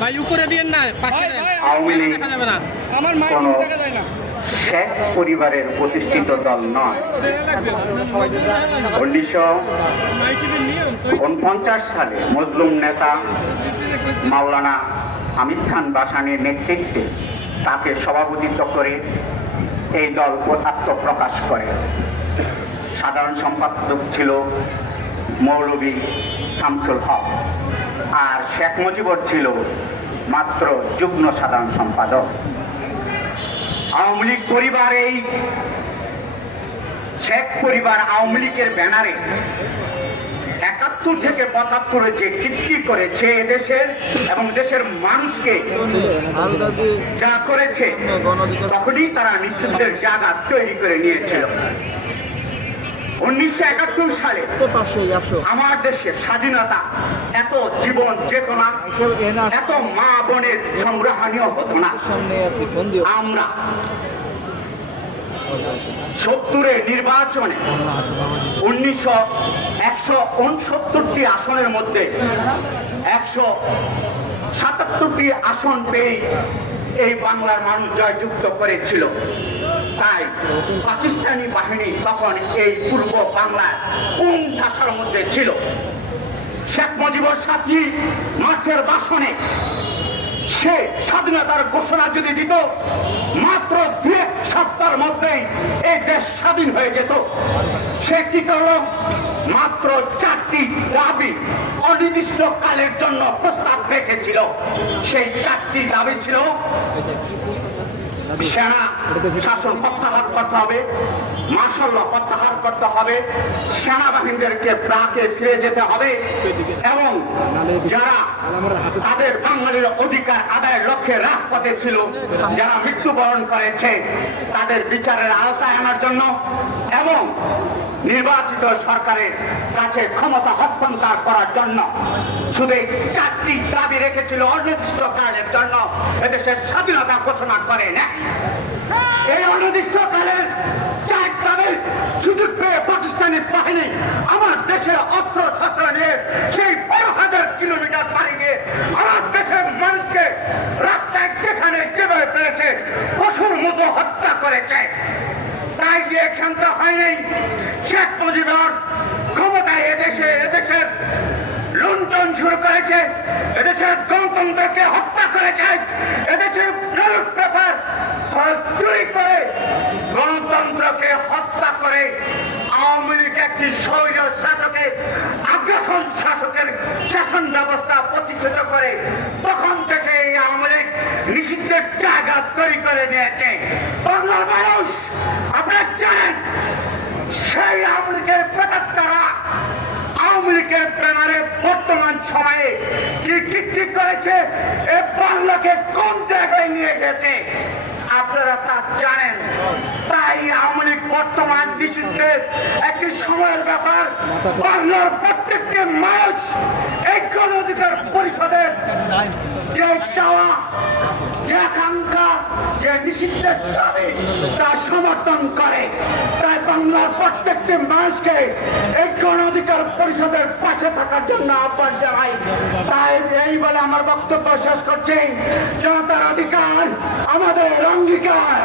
ভাই উপরে দিয়ে না পাশে আওয়ামী লীগ আমার মায়ের দেখা যায় না। শেখ পরিবারের প্রতিষ্ঠিত দল নয়। উনিশশো উনপঞ্চাশ সালে মজলুম নেতা মাওলানা আমির খান বাসানির নেতৃত্বে তাকে সভাপতিত্ব করে এই দল আত্মপ্রকাশ করে। সাধারণ সম্পাদক ছিল মৌলভী শামসুল হক। শেখ মুজিবর ছিল মাত্র যুগ্ম সাধারণ সম্পাদক। আওয়ামী লীগ পরিবার এই শেখ পরিবার আওয়ামী লীগের ব্যানারে একাত্তর থেকে পঁচাত্তরে যে কীর্তি করেছে এদেশের এবং দেশের মানুষকে যা করেছে তখনই তারা নিশ্চিতের জায়গা তৈরি করে নিয়েছিল। উনিশশো একাত্তর সালে আমার দেশের স্বাধীনতা এত জীবন চেতনা এত মা বোনের সংগ্রহণীয় হতো না। আমরা সত্তরের নির্বাচনে উনিশশো একশো উনসত্তরটি আসনের মধ্যে একশো সাতাত্তরটি আসন পেয়ে এই বাংলার মানুষ জয়যুক্ত করেছিল। তাই পাকিস্তানি বাহিনী তখন এই পূর্ব বাংলার কোন ঢাকার মধ্যে ছিল? মুজিবুর সাথী মার্চের বাসনে। সে স্বাধীনতার ঘোষণা যদি দিত, মাত্র দু এক সপ্তাহের মধ্যেই এই দেশ স্বাধীন হয়ে যেত। সে কি করল? মাত্র চারটি দাবি অনির্দিষ্ট কালের জন্য প্রস্তাব রেখেছিল। সেই চারটি দাবি ছিল সেনা শাসন প্রত্যাহার করতে হবে মার্শাল প্রত্যাহার করতে হবে সেনাবাহিনীদেরকে প্রাকে ফিরে যেতে হবে এবং যারা তাদের বাঙালির অধিকার আদায়ের লক্ষ্যে রাজপথে ছিল যারা মৃত্যুবরণ করেছে তাদের বিচারের আওতায় আনার জন্য এবং নির্বাচিত সরকারের কাছে ক্ষমতা হস্তান্তর করার জন্য শুধু চারটি দাবি রেখেছিল অনির্দিষ্টকালের জন্য। এদেশের স্বাধীনতা ঘোষণা করে না। এই অনির্দিষ্টকালের চার দাবির সুযোগ পেয়ে পাকিস্তানি বাহিনী আমার দেশের অস্ত্র শস্ত্র নিয়ে সেই বারো হাজার কিলোমিটার পাড়ি দিয়ে আমার দেশের মানুষকে রাস্তায় যেখানে যেভাবে পেরেছে, পশুর মতো হত্যা করেছে। তাই দিয়ে ক্ষমতা হয়নি শেখ মুজিবুর ক্ষমতায় এদেশে, এদেশের লুণ্ঠন শুরু করেছে, এদেশের গণতন্ত্রকে হত্যা করেছে, এদেশের ব্যালট পেপার চুরি করে গণতন্ত্রকে হত্যা করে আওয়ামী লীগ একটি স্বৈর শাসকের আগ্রাসন শাসকের শাসন ব্যবস্থা প্রতিষ্ঠিত করে তখন থেকে এই আওয়ামী লীগ নিষিদ্ধের জায়গা তৈরি করে নিয়েছে। বাংলার মানুষ আপনারা জানেন সেই আওয়ামী লীগের প্রেতাত্মারা আওয়ামী ব্যানারে বর্তমান সময়ে কি ঠিক করেছে, এ বাংলাকে কোন জায়গায় নিয়ে গেছে, আপনারা তা জানেন। তাই আওয়ামী বর্তমান নিষিদ্ধের একটি সময়ের ব্যাপার, বাংলার প্রত্যেকটি মানুষ এই গণ অধিকার পরিষদের যে চাওয়া, যে আকাঙ্ক্ষা যে নিষিদ্ধের দাবি তা সমর্থন করে। তাই বাংলার প্রত্যেকটি মানুষকে এই গণ অধিকার পরিষদের পাশে থাকার জন্য আহ্বান জানাই। তাই এই বলে আমার বক্তব্য শেষ করছি। জনতার অধিকার, আমাদের অঙ্গীকার।